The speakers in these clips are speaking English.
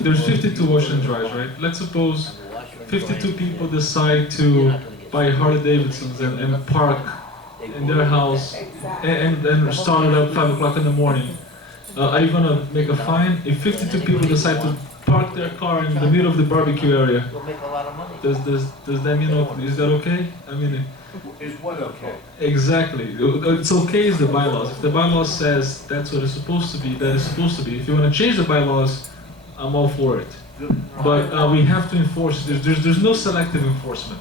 there's 52 wash and dries, right? Let's suppose 52 people decide to buy Harley Davidsons and park in their house and start it up 5 o'clock in the morning. Are you gonna make a fine? If 52 people decide to park their car in the middle of the barbecue area, We'll make a lot of money. does that mean, is that okay? I mean, Is what okay? exactly. It's okay is the bylaws. If the bylaws says that's what it's supposed to be, that is supposed to be. If you want to change the bylaws, I'm all for it. But we have to enforce it. There's no selective enforcement.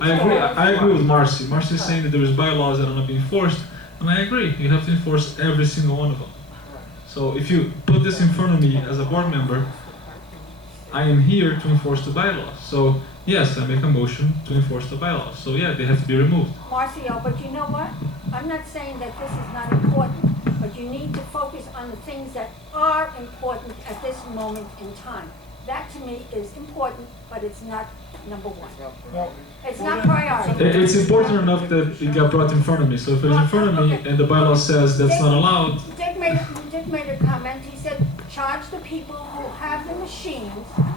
I agree with Marcy. Marcy is saying that there is bylaws that are not being enforced, and I agree. You have to enforce every single one of them. So if you put this in front of me as a board member, I am here to enforce the bylaws. So yes, I make a motion to enforce the bylaws. So yeah, they have to be removed. Marcio, but you know what? I'm not saying that this is not important, but you need to focus on the things that are important at this moment in time. That to me is important, but it's not number one. It's not priority. It's important enough that it got brought in front of me. So if it's in front of me and the bylaw says that's not allowed, Dick made a comment. He said, charge the people who have the machines.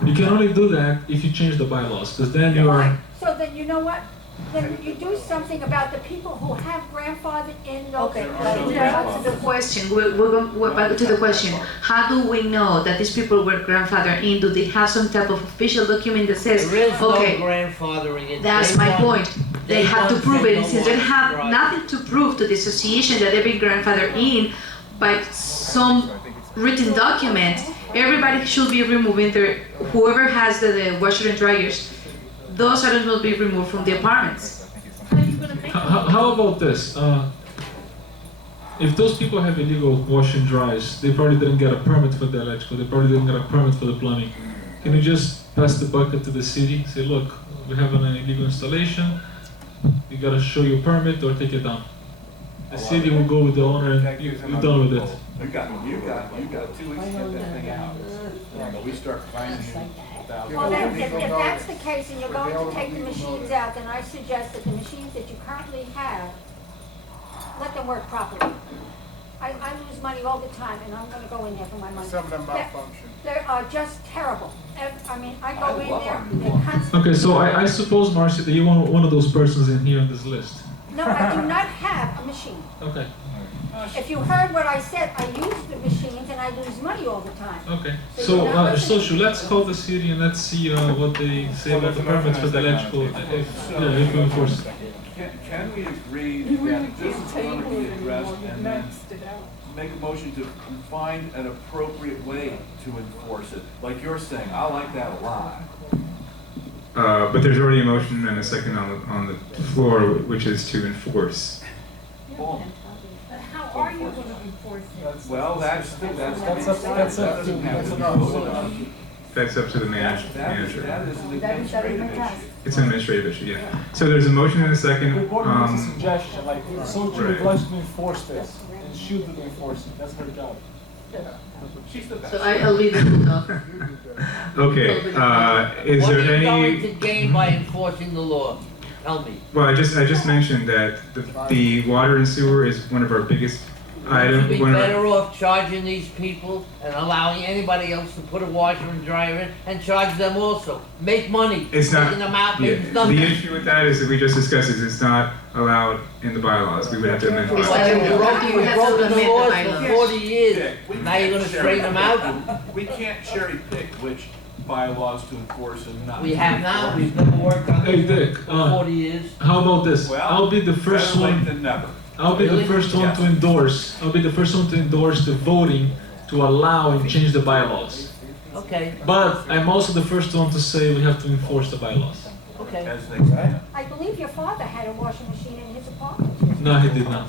you can only do that if you change the bylaws, because then you are. So then you know what? Then you do something about the people who have grandfathered in those. Okay, back to the question. We're back to the question. How do we know that these people were grandfathered in? Do they have some type of official document that says, There is no okay, grandfathering in. that's They my want- point. They have to want prove it. no And since they more have drive. nothing to prove to the association that they've been grandfathered in by some written document, everybody should be removing their, whoever has the washer and dryers, those items will be removed from the apartments. How about this? If those people have illegal wash and dries, they probably didn't get a permit for the electrical, they probably didn't get a permit for the plumbing. Can you just pass the bucket to the city? Say, look, we have an illegal installation, you gotta show your permit or take it down. The city will go with the owner and you're done with it. You got 2 weeks to get that thing out. We start finding Well, then, if that's the case and you're going to take the machines out, then I suggest that the machines that you currently have, let them work properly. I lose money all the time and I'm gonna go in there for my money. Some of them malfunction. They are just terrible. I mean, I go in there, they're constantly. Okay, so I suppose, Marcia, that you want one of those persons in here on this list. No, I do not have a machine. Okay, If you heard what I said, I use the machines and I lose money all the time. okay. So, Social, let's call the city and let's see what they say about the permits for the electrical, if we enforce it. Can we agree that this is going to be addressed and then make a motion to find an appropriate way to enforce it? Like you're saying, I like that a lot. But there's already a motion and a second on the floor, which is to enforce. Boom. How are you going to enforce it? Well, that's That's that doesn't have to be voted on. That's up to the manager. That is an administrative issue. It's an administrative issue, yeah. So there's a motion and a second. The board makes a suggestion, like, so Right. would like to enforce this, and she would enforce it, that's her job. She's the best. So I'll be the bulldog. Okay, is What are you there going to any? gain by enforcing the law? Tell me. Well, I just mentioned that the water and sewer is one of our biggest You'd items. be better off charging these people and allowing anybody else to put a washer and dryer in and charge them also. Make money. It's not. Taking them out Yeah, means the nothing. issue with that is that we just discussed is it's not allowed in the bylaws. We would have to amend the It's bylaws. like- You've broken We have to the amend the laws bylaws. for 40 years. We Now you're gonna can't straighten them out? We can't cherry pick which bylaws to enforce and not. We have now, we've never worked on Hey, this Dick, for 40 years. how about this? Well, I'll be the first better late one. than never. I'll be the Really? first one to endorse. I'll be the first one to endorse the voting to allow and change the bylaws. Okay, But I'm also the first one to say we have to enforce the bylaws. okay. As they say. I believe your father had a washing machine in his apartment. No, he did not.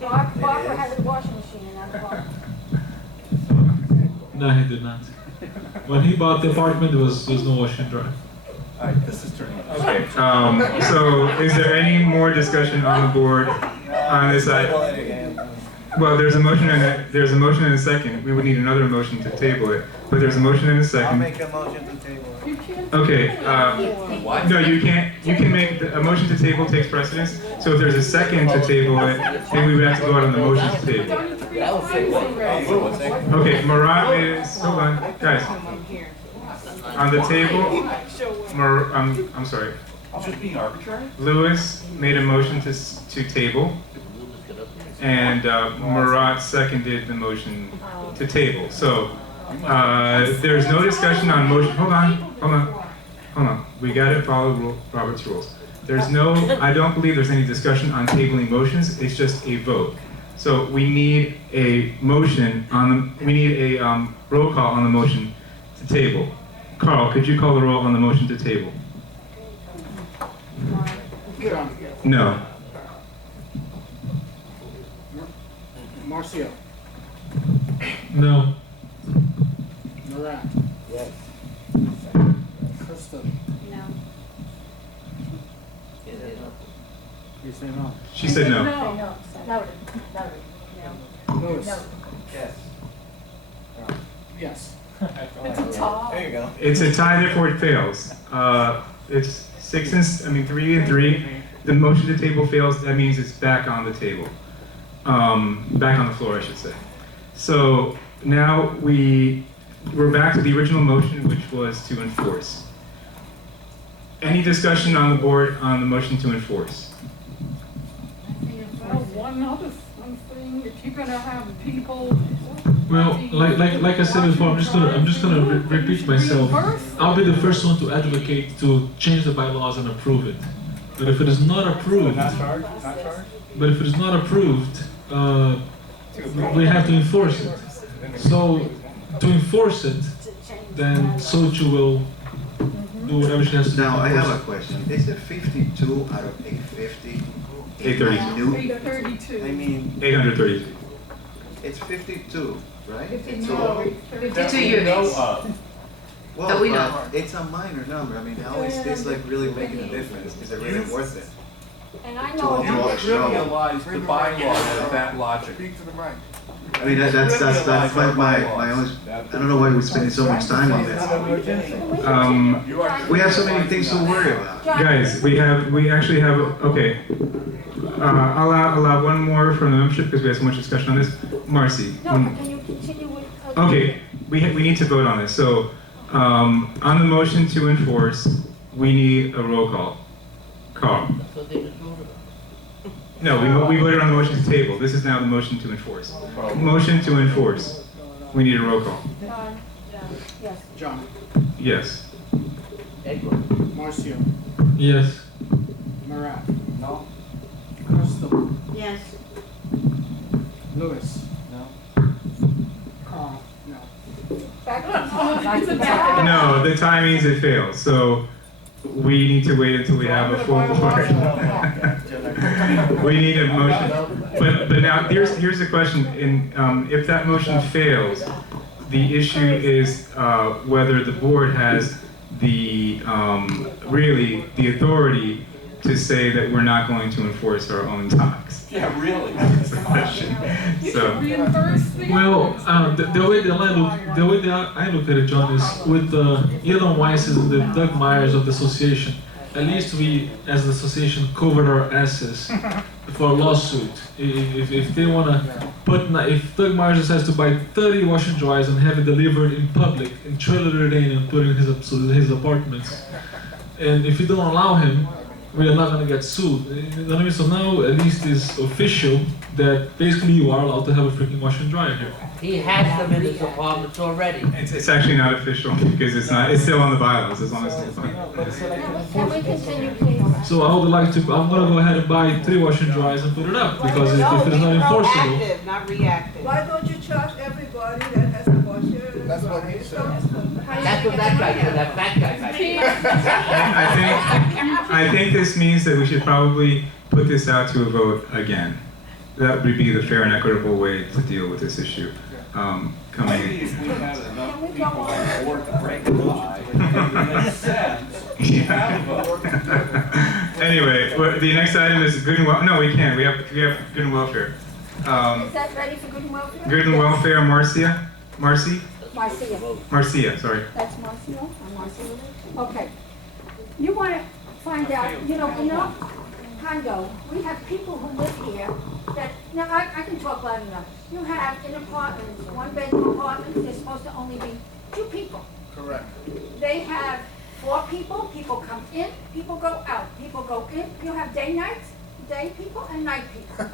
Barbara had a washing machine in that apartment. No, he did not. When he bought the apartment, there was no wash and dry. All right, this is turning. Okay, so is there any more discussion on the board on this item? Well, there's a motion and a second. We would need another motion to table it, but there's a motion and a I'll second. make a motion to table it. Okay, What? no, you can't, you can make, a motion to table takes precedence, so if there's a second to table it, then we would have to vote on the motion to table. That was it. Okay, Marat made it, hold on, guys. here. On the table, I'm sorry. Just being arbitrary? Lewis made a motion to table, and Marat seconded the motion to table. So there's no discussion on motion. Hold on. We got to follow Robert's rules. There's no. I don't believe there's any discussion on tabling motions. It's just a vote. So we need a motion on the. We need a roll call on the motion to table. Carl, could you call the roll on the motion to table? John. No. Marcio. No. Marat. Yes. Krista. No. You say no. She said no. Lewis. Yes. Yes. It's a tie. There you go. It's a tie, therefore it fails. It's 3 and 3. The motion to table fails. That means it's back on the table. Back on the floor, I should say. So now we're back to the original motion, which was to enforce. Any discussion on the board on the motion to enforce? Well, one thing, if you're gonna have people. Well, like I said before, I'm just gonna repeat myself. I'll be the first one to advocate to change the bylaws and approve it. But if it is not approved, but if it is not approved, we have to enforce it. So to enforce it, then Sochu will do whatever she has to do. Now, I have a question. Is it 52 out of 850? 832. New? 832. I mean, 832. it's 52, right? 52 units. Well, that we know. it's a minor number. I mean, how is this like really making a difference? Is it really worth it? And I To know. Trivialize the bylaw with that logic. I mean, that's my only, I don't know why we're spending so much time on this. We have so many things to worry about. Guys, we actually have, okay. I'll allow one more from the membership because we have so much discussion on this. Marcy. No, but can you continue with? Okay, we need to vote on this. So, on the motion to enforce, we need a roll call. Carl. So they just voted on No, we voted on the motion to table. This is now the motion to enforce. Motion to enforce. We need a roll call. John, yes. John. Yes. it. Marcio. Yes. Marat. No. Krista. Yes. Lewis. No. Carl. No. It's a tie. No, the tie means it fails. So we need to wait until we have a full board. We need a motion. But now here's the question. If that motion fails, the issue is whether the board has the really the authority to say that we're not going to enforce our own tax. Yeah, really. That's the question. So. Reimburse the. Well, the way that I look at it, John, is with the Elon Weisses and the Doug Myers of the association. At least we, as the association, covered our asses for a lawsuit. If they wanna if Doug Myers decides to buy 30 wash and dryers and have it delivered in public and trailer it in and put it in his apartments, and if you don't allow him, we are not going to get sued. You know what I mean? So now at least it's official that basically you are allowed to have a freaking wash and dryer here. He has them in his apartments already. It's actually not official because it's not. It's still on the bylaws as long as it's on. Can we continue, please? So I would like to. I'm going to go ahead and buy 3 wash and dryers and put it up because if it's not enforceable. Proactive, not reactive. Why don't you charge everybody that has a washer? That's what he said. That's what that guy said, that fat guy said. I think this means that we should probably put this out to a vote again. That would be the fair and equitable way to deal with this issue. Maybe Coming. if we had enough people on board to break the tie, it would make sense to have a vote. Anyway, the next item is good and well. No, we can't. We have good and welfare. Is that ready for good and welfare? Good and welfare, Marcia. Marcy. Marcia. Sorry. That's Marcia? I'm Marcia. Okay. You want to find out, condo, we have people who live here that, now I can talk loud enough. You have in apartments, 1-bedroom apartments, there's supposed to only be 2 people. Correct. They have 4 people, people come in, people go out, people go in, you have day people and night people.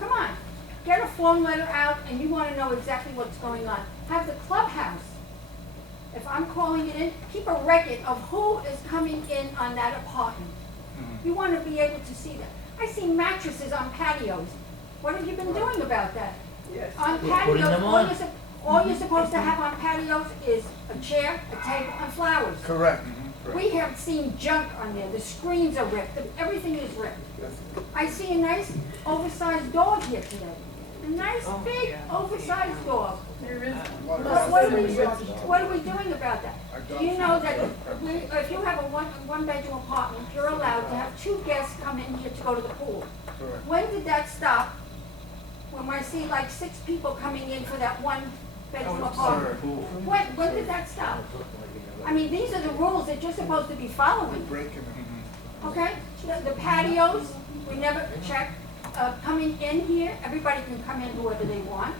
Come on, get a form letter out and you wanna know exactly what's going on. Have the clubhouse, if I'm calling it in, keep a record of who is coming in on that apartment. You wanna be able to see that. I see mattresses on patios. What have you been doing about that? Yes. On Putting patios, them on. all you're supposed to have on patios is a chair, a table, and flowers. Correct. We have seen junk on there, the screens are ripped, everything is ripped. I see a nice oversized dog here today. A nice big oversized dog. There is. What are we doing about that? Do you know that if you have a one bedroom apartment, you're allowed to have 2 guests come in here to go to the pool? Correct. When did that stop? When I see like 6 people coming in for that 1 bedroom apartment? When did that stop? I mean, these are the rules that you're supposed to be following, Breaking. okay? The patios, we never check. Coming in here, everybody can come in whoever they want.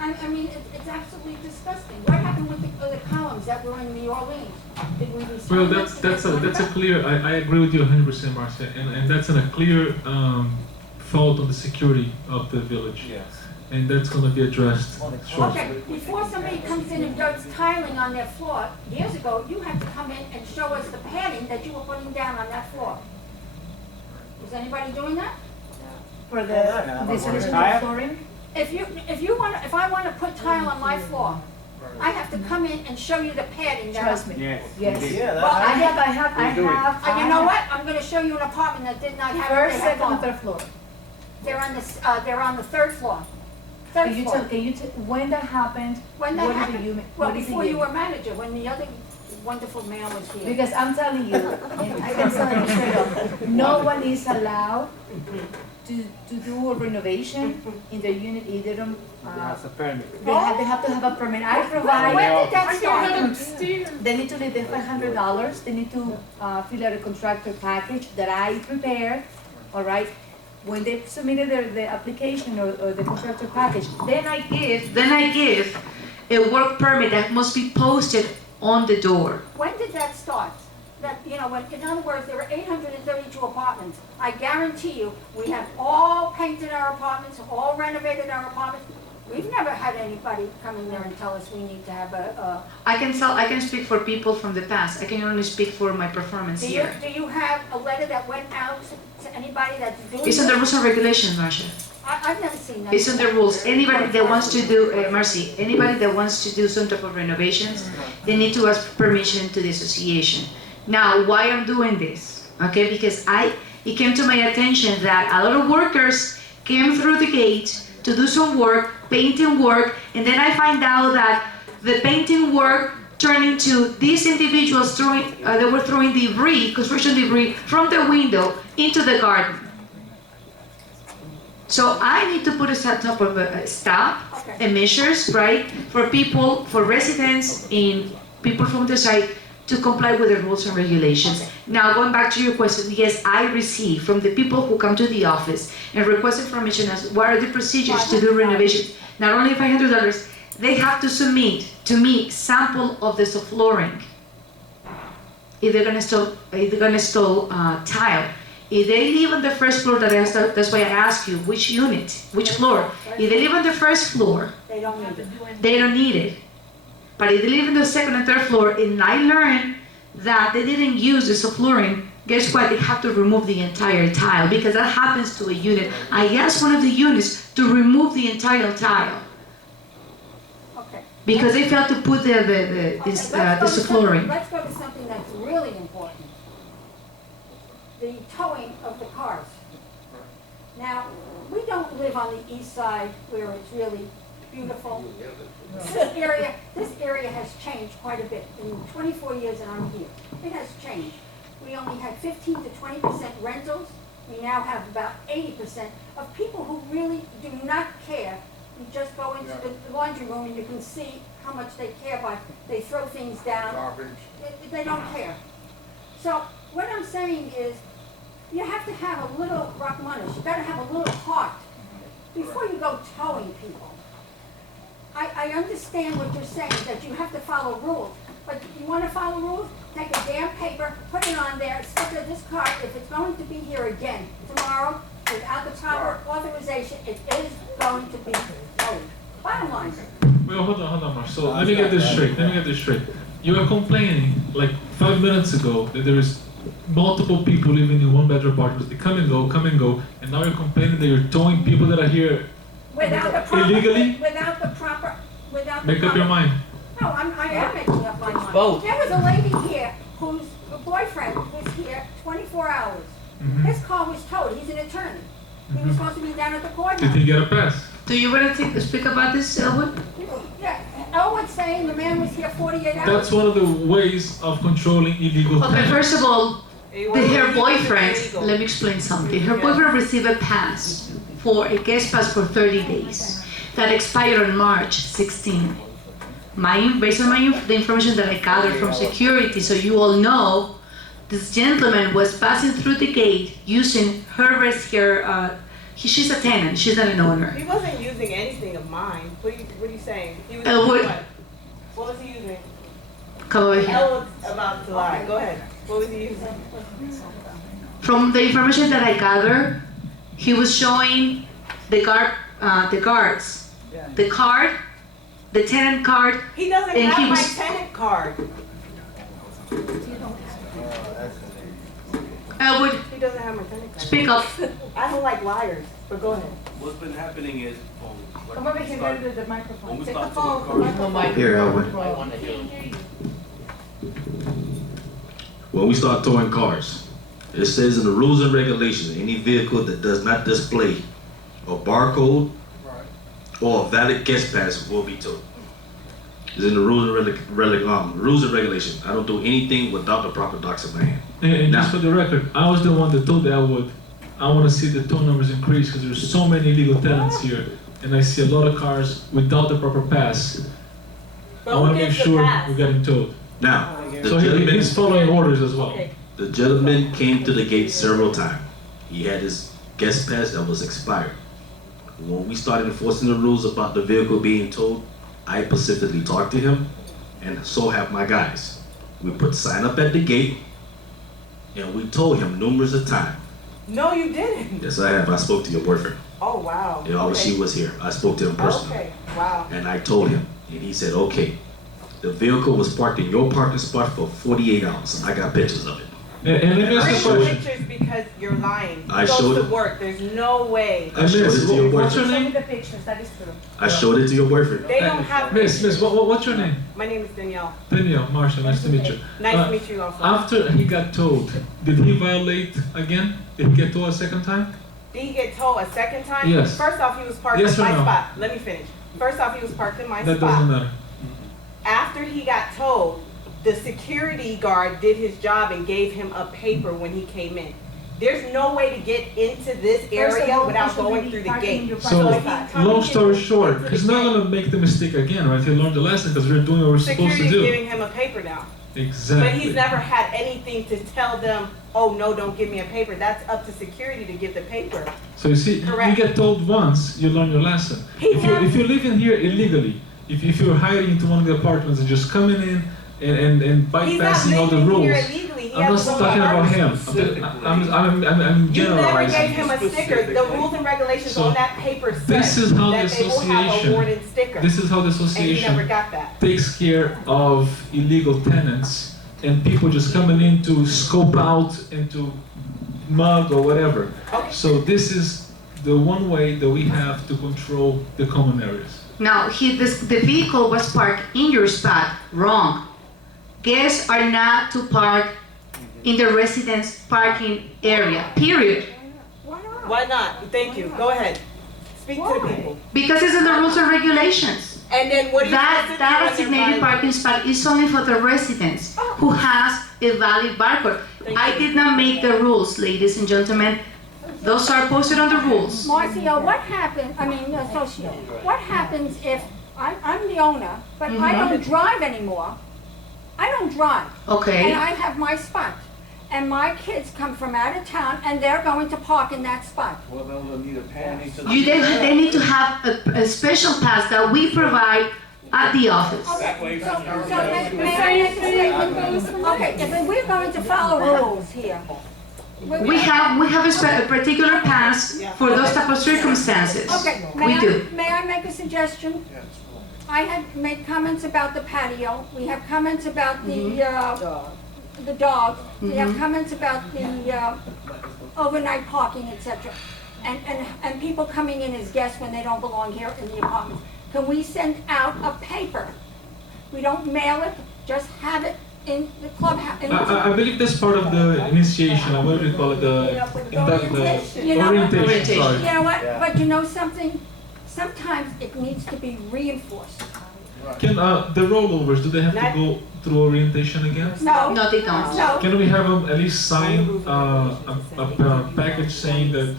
I mean, it's absolutely disgusting. What happened with the columns that were in New Orleans? Did we restore Well, them? that's a clear. I agree with you 100%, Marcia, and that's a clear fault on the security of the village. Yes. And that's going to be addressed shortly. Okay, before somebody comes in and does tiling on their floor, years ago, you had to come in and show us the padding that you were putting down on that floor. Is anybody doing that? For the solution of flooring? If I want to put tile on my floor, I have to come in and show you the padding. Trust me. Yes. Yes. Yeah, Well, I have. You know what? I'm going to show you an apartment that did not have. First, they had second, and one. third floor. They're on the 3rd floor. Can you tell, when that happened? When that what happened? Did you, Well, what did before you you were manager, when the other wonderful man was here. Because I'm telling you, and I can tell you straight up, no one is allowed to do a renovation in their unit if they don't, That's a permit. they have to have a permit. I When provide, did that start? they need to leave the $500, they need to fill out a contractor package that I prepared, all right? When they submitted the application or the contractor package, then I give a work permit that must be posted on the door. When did that start? That, in other words, there were 832 apartments. I guarantee you, we have all painted our apartments, all renovated our apartments. We've never had anybody come in there and tell us we need to have I can speak for people from the past. I can only speak for my performance do here. you have a letter that went out to anybody that's doing It's on the this? rules and regulations, Marcia. I've never seen that. It's on the rules. Anybody that wants to do, Marcy, anybody that wants to do some type of renovations, they need to ask permission to the association. Now, why I'm doing this? Okay, because it came to my attention that a lot of workers came through the gate to do some work, painting work, and then I find out that the painting work turned into these individuals they were throwing debris, construction debris, from the window into the garden. So I need to put a type of a stop and measures, right, for people, for residents and people from the site to comply with the rules and regulations. Now, going back to your question, yes, I receive from the people who come to the office and request information as what are the procedures to do renovations. Not only $500, they have to submit to me sample of the flooring. If they're gonna install tile. If they live on the first floor, that's why I ask you which unit, which floor. If they live on the first floor, They don't need it. they don't need it. But if they live in the second and third floor, and I learned that they didn't use the flooring, guess what? They have to remove the entire tile because that happens to a unit. I asked one of the units to remove the entire tile Okay. because they failed to put the flooring. Let's go to something that's really important. The towing of the cars. Now, we don't live on the east side where it's really beautiful. This area has changed quite a bit. In 24 years that I'm here, it has changed. We only had 15 to 20% rentals. We now have about 80% of people who really do not care. You just go into the laundry room and you can see how much they care by, they throw things down. Garbage. They don't care. So what I'm saying is, you have to have a little Rachmanis, you gotta have a little heart before you go towing people. I understand what you're saying, that you have to follow rules, but you wanna follow rules? Take a damn paper, put it on there, stick it in this car, if it's going to be here again tomorrow, without the proper authorization, it is going to be towed. Bottom line. Well, hold on, Mark. So let me get this straight. You are complaining like 5 minutes ago that there is multiple people living in one-bedroom apartments. They come and go, and now you're complaining that you're towing people that are here Without the proper, illegally. Make up your mind. No, I am making up my mind. Both. There was a lady here whose boyfriend was here 24 hours. His car was towed. He's an attorney. He was supposed to be down at the courthouse. Did he get a pass? Do you want to speak about this, Elwood? Yeah, Elwood's saying the man was here 48 hours. That's one of the ways of controlling illegal Okay, tenants. first of all, her boyfriend, let me explain something. Her boyfriend received a pass a guest pass for 30 days that expired on March 16. Based on the information that I gathered from security, so you all know, this gentleman was passing through the gate using she's a tenant, she's not an owner. He wasn't using anything of mine. What are you saying? He was What? What was he using? Come over here. Elwood's about to lie. Go ahead. What was he using? From the information that I gathered, he was showing the guards, the card, the tenant card. He doesn't and have my tenant card. Elwood, He doesn't have my tenant card. speak up. I don't like liars, but go ahead. What's been happening is, Come over here to the microphone. when we Take start the phone. towing cars, Here, Elwood. When we start towing cars, it says in the rules and regulations, any vehicle that does not display a barcode or a valid guest pass will be towed. It's in the rules and regulations. I don't do anything without the proper docs in my hand. And just for the record, I was the one that told Elwood, I want to see the tow numbers increase because there's so many illegal tenants here, and I see a lot of cars without the proper pass. I want to make sure we're getting towed. Now, So he's following orders as well. Okay. the gentleman came to the gate several times. He had his guest pass that was expired. When we started enforcing the rules about the vehicle being towed, I specifically talked to him, and so have my guys. We put sign up at the gate, and we told him numerous of times. No, you didn't. Yes, I have. I spoke to your boyfriend. Oh, wow. You know, Okay. she was here. I spoke to him personally. Okay, wow. And I told him, and he said, okay. The vehicle was parked in your parking spot for 48 hours. I got pictures of it. And let me ask you a Bring question. pictures because you're lying. I He goes showed to it. work. There's no way. I showed it to your What's your boyfriend. Show me name? the pictures, that is true. I showed it to your boyfriend. They don't have Miss, what's your name? My name is Danielle. Danielle, Marsha, nice to meet you. Nice to meet you also. After he got towed, did he violate again? Did he get towed a second time? Did he get towed a second time? Yes. First off, he was parked Yes in or my no? spot. Let me finish. First off, he was parked in my That spot. doesn't matter. After he got towed, the security guard did his job and gave him a paper when he came in. There's no way to get into this First of area all, without you should going be through the parking in gate. your So, parking spot. long story short, he's not gonna make the mistake again, right? He learned the lesson because we're doing what we're supposed to Security's do. giving him a paper now. Exactly. But he's never had anything to tell them, oh, no, don't give me a paper. That's up to security to give the paper. So you see, Correct. you get told once, you learn your lesson. He If you're living here illegally, if you're hiding into one of the apartments and just coming in and He's not bypassing all the living rules, here illegally. He I'm not has no talking about him. apartment. I'm You never gave generalizing. him a sticker. The rules and regulations So, on that paper said this is how that the they will have a association- warning sticker. This is how the And he never association got that. takes care of illegal tenants and people just coming in to scope out and to mug or whatever. Okay. So this is the one way that we have to control the common areas. Now, the vehicle was parked in your spot. Wrong. Guests are not to park in the residence parking area, period. Why not? Thank you. Go ahead. Speak to the people. Because it's in the rules and regulations. And then what do you That supposed to do when designated they're parking spot is only for the residents who has a valid barcode. Thank I you. did not make the rules, ladies and gentlemen. Those are posted on the rules. Marcia, what happens, associate, what happens if, I'm the owner, but I don't drive anymore? I don't drive. Okay. And I have my spot. And my kids come from out of town and they're going to park in that spot. well, they'll need a pan. They need to have a special pass that we provide at the office. That way. May I make a statement? Okay, if we're going to follow rules here. We have a particular pass for those type of circumstances. Okay, We do. may I make a suggestion? I had made comments about the patio, we have comments about the dog, we have comments about the overnight parking, etc. And people coming in as guests when they don't belong here in the apartment. Can we send out a paper? We don't mail it, just have it in the clubhouse. I believe that's part of the initiation, what do you call it, the orientation, sorry. You know what, but you know something? Sometimes it needs to be reinforced. Can, the rollovers, do they have to go through orientation again? No, they don't. no. Can we have them at least sign a package saying that,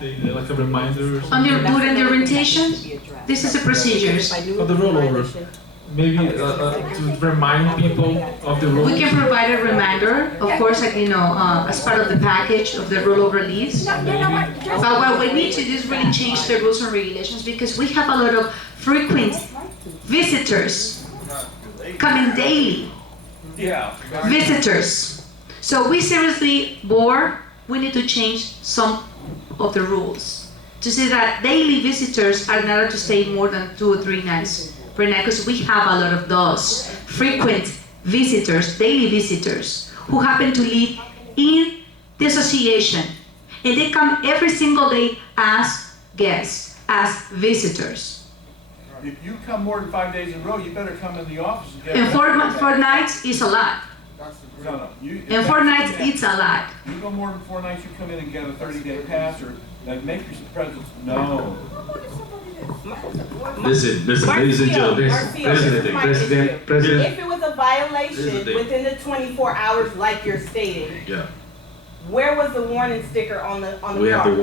like a reminder or something? During the orientation, this is the procedures. For the rollover, maybe to remind people of the rules? We can provide a reminder, of course, like, as part of the package of the rollover leaves. No, you know what? Just- But what we need to do is really change the rules and regulations because we have a lot of frequent visitors coming daily. Yeah. Visitors. So we seriously, board, we need to change some of the rules to say that daily visitors are not allowed to stay more than 2 or 3 nights per night because we have a lot of those frequent visitors, daily visitors who happen to live in the association and they come every single day as guests, as visitors. If you come more than 5 days in a row, you better come in the office and get. And 4 nights is a lot. No. And 4 nights, it's a lot. You go more than 4 nights, you come in and get a 30-day pass or make your presence known. Listen, ladies and gentlemen, President. If it was a violation within the 24 hours like you're stating, Yeah. where was the warning sticker on the car?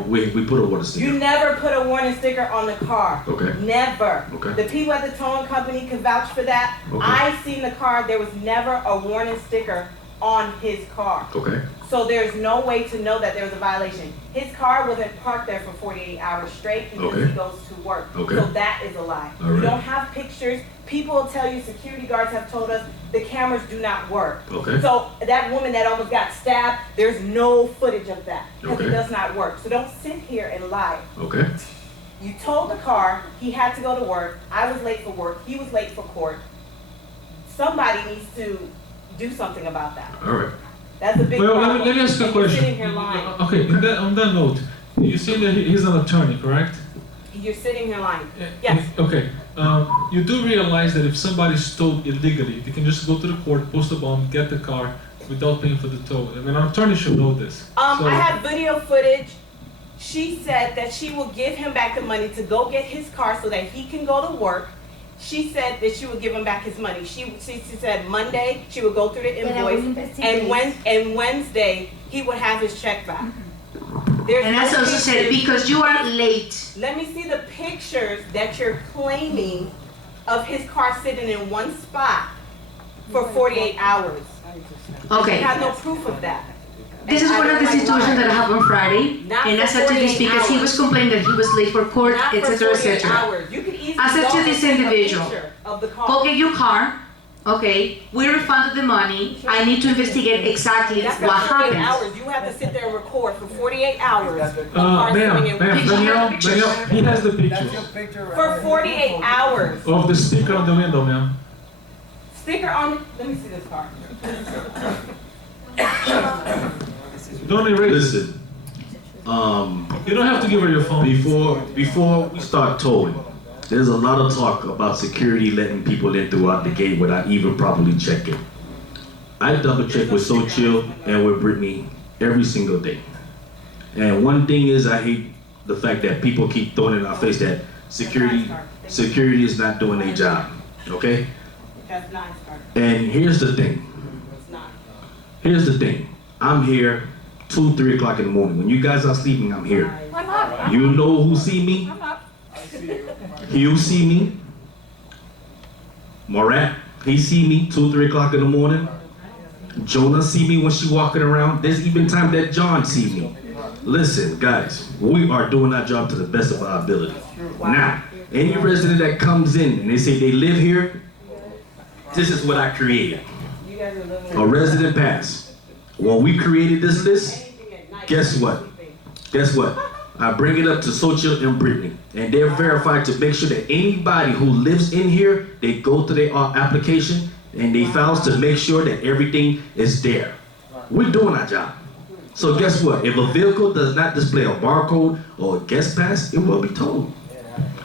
We put a water sticker. You never put a warning sticker on the car. Okay. Never. Okay. The people at the towing company can vouch for that. Okay. I seen the car, there was never a warning sticker on his car. Okay. So there's no way to know that there was a violation. His car wasn't parked there for 48 hours straight because Okay. he goes to work. Okay. So that is a lie. All We right. don't have pictures. People will tell you, security guards have told us, the cameras do not work. Okay. So that woman that almost got stabbed, there's no footage of that because Okay. it does not work. So don't sit here and lie. Okay. You told the car he had to go to work. I was late for work. He was late for court. Somebody needs to do something about that. All right. That's a big Well, problem. let me ask you a And you're question. sitting here lying. Okay, on that note, you say that he's an attorney, correct? You're sitting here lying. Yes. Okay, you do realize that if somebody stole illegally, they can just go to the court, post a bond, get the car without paying for the tow. I mean, an attorney should know this. So- I have video footage. She said that she will give him back the money to go get his car so that he can go to work. She said that she would give him back his money. She said Monday she would go through the Then I will invoice, investigate. and Wednesday he would have his check back. There's And no that's also said pictures. because you are late. Let me see the pictures that you're claiming of his car sitting in one spot for 48 hours. Okay. You have no proof of that. This is And I one of the don't like situations that lying. happened Friday, Not and I for said to this 48 because he was hours. complaining that he was late for court, Not for etc., 48 etc. hours. You could easily I said go to and this take a individual, picture of the car. go get your car, okay, we refunded the money, I need to investigate exactly That's what not 48 happened. hours. You have to sit there and record for 48 hours. Ma'am, Picture. Danielle, he has the That's your pictures picture. For 48 hours. of the sticker on the window, ma'am. Sticker on, let me see this car. Don't erase it. Listen. You don't have to give her your phone. Before we start towing, there's a lot of talk about security letting people in throughout the gate without even properly checking. I double check with So Chill and with Brittany every single day. And one thing is I hate the fact that people keep throwing in our face that security is not doing their job. Okay? That's nice car. And here's the thing. It's not. Here's the thing. I'm here 2, 3 o'clock in the morning. When you guys are sleeping, I'm here. I'm up. You know who see me? I'm up. You see me. Morat, he see me 2, 3 o'clock in the morning. Jonah see me when she walking around. There's even time that John see me. Listen, guys, we are doing our job to the best of our ability. Now, Any resident that comes in and they say they live here, this is what I created. A resident pass. When we created this list, guess what? Guess what? I bring it up to social imprinting, and they're verified to make sure that anybody who lives in here, they go to their application and they files to make sure that everything is there. We're doing our job. So guess what? If a vehicle does not display a barcode or a guest pass, it will be towed.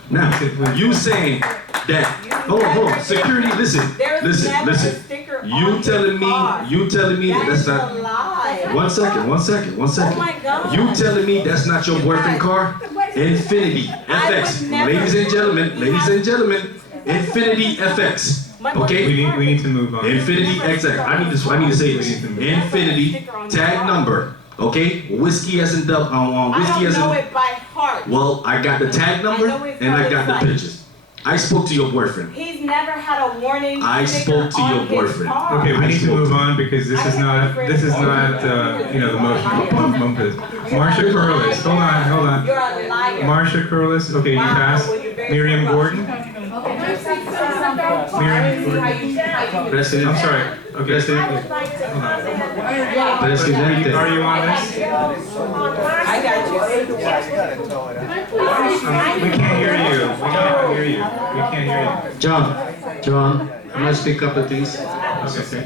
Now, you saying that, hold on, security, listen. You telling me that that's not, one second. Oh my God. You telling me that's not your boyfriend car? Infinity FX, ladies and gentlemen, Infinity FX. Okay? We need to move on. Infinity XX. I need to say this. Infinity tag number. Okay? Whiskey as in whiskey I as don't know in. it by heart. Well, I got the tag number and I got the pictures. I spoke to your boyfriend. He's never had a warning I spoke to your boyfriend. Okay, we need to move on because this is not the motion. Marsha Curlis, hold on. You're a liar. Marsha Curlis, okay, you passed. Miriam Gordon. Miriam Gordon. President, I'm sorry. Okay. President, Presidente. Are you on this? I got you. We can't hear you. We can't hear you. John, I'm gonna speak up, please. Okay.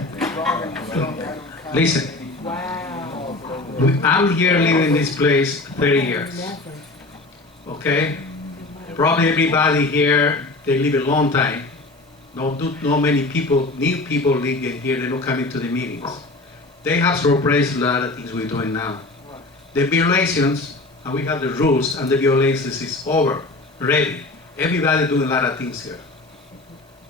Listen, I'm here living in this place 30 years. Okay? Probably everybody here, they live a long time. Not many people, new people live in here, they don't come into the meetings. They have surprised a lot of things we're doing now. The violations, and we have the rules, and the violations is over, ready. Everybody doing a lot of things here.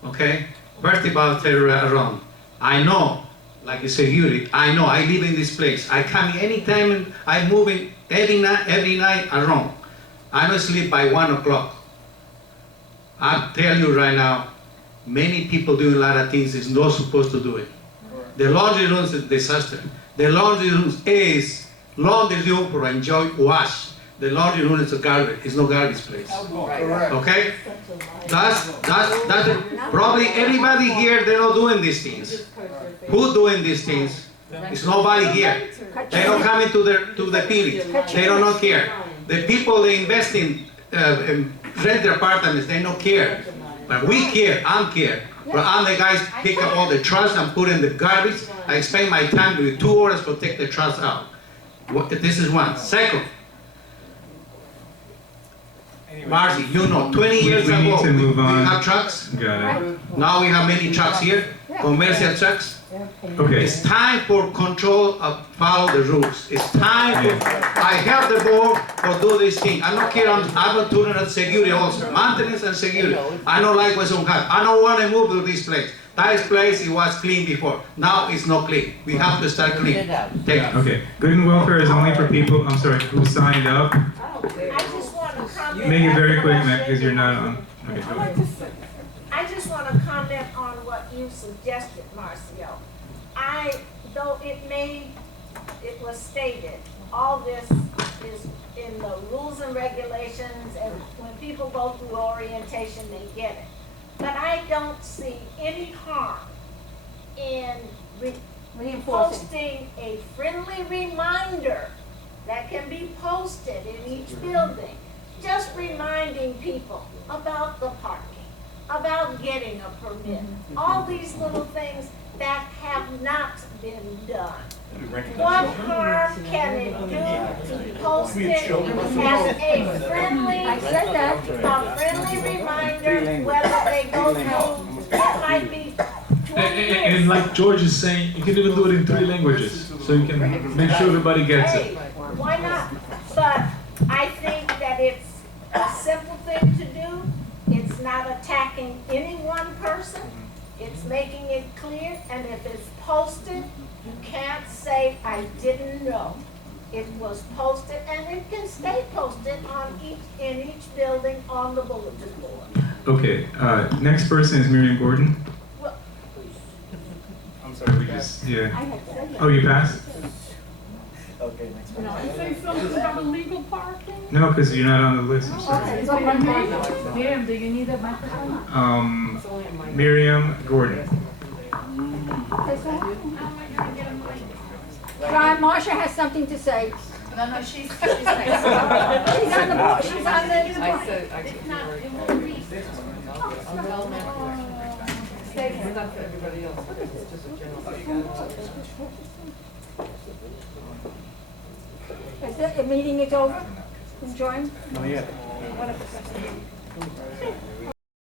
Okay? First about around. I know, like I said, Yuri, I know, I live in this place. I come anytime and I move in every night around. I don't sleep by 1 o'clock. I tell you right now, many people doing a lot of things is not supposed to do it. The laundry room is a disaster. The laundry room is laundry room for enjoy wash. The laundry room is a garbage. It's no garbage place. Okay? That's probably everybody here. They're not doing these things. Who doing these things? It's nobody here. They don't come into the period. They don't not care. The people they invest in rent their apartments. They don't care. But we care. I'm care. But I'm the guys pick up all the trash and put in the garbage. I spend my time with 2 hours to take the trash out. This is one. Second, Marcy, you know, 20 years we ago, need to move on. we have trucks. Got it. Now we have many trucks here, commercial trucks. Okay. It's time for control of follow the rules. It's time for, I have the board for do this thing. I'm not here, I'm not doing it security also, maintenance and security. I don't like what's on hand. I don't want to move to this place. That place, it was clean before. Now it's not clean. We have to start clean. Thank you. Okay. Good and welfare is only for people, I'm sorry, who signed up. I just want to comment. Make it very quick, Matt, because you're not on. Okay, go ahead. I just want to comment on what you suggested, Marcio. Though it was stated, all this is in the rules and regulations, and when people go through orientation, they get it. But I don't see any harm in posting a friendly reminder that can be posted in each building, just reminding people about the parking, about getting a permit, all these little things that have not been done. What harm can it do to post it as a friendly reminder, whether they go through, it might be 20 years. And like George is saying, you can even do it in 3 languages, so you can make sure everybody gets it. Why not? But I think that it's a simple thing to do. It's not attacking any one person. It's making it clear, and if it's posted, you can't say, I didn't know. It was posted, and it can stay posted in each building on the bulletin board. Okay, next person is Miriam Gordon. Well, I'm sorry, we just, yeah. Oh, you passed? Okay, next You one. say something about illegal parking? No, because you're not on the list, I'm sorry. Okay, Is so it one me? more. Miriam, do you need a microphone? Miriam Gordon. Brian, Marcia has something to say. No, no, she's next. She's on the board, she's on the. It's not, it won't read. It's not for everybody else, it's just a general. Is the meeting is over? Enjoying? No, yeah.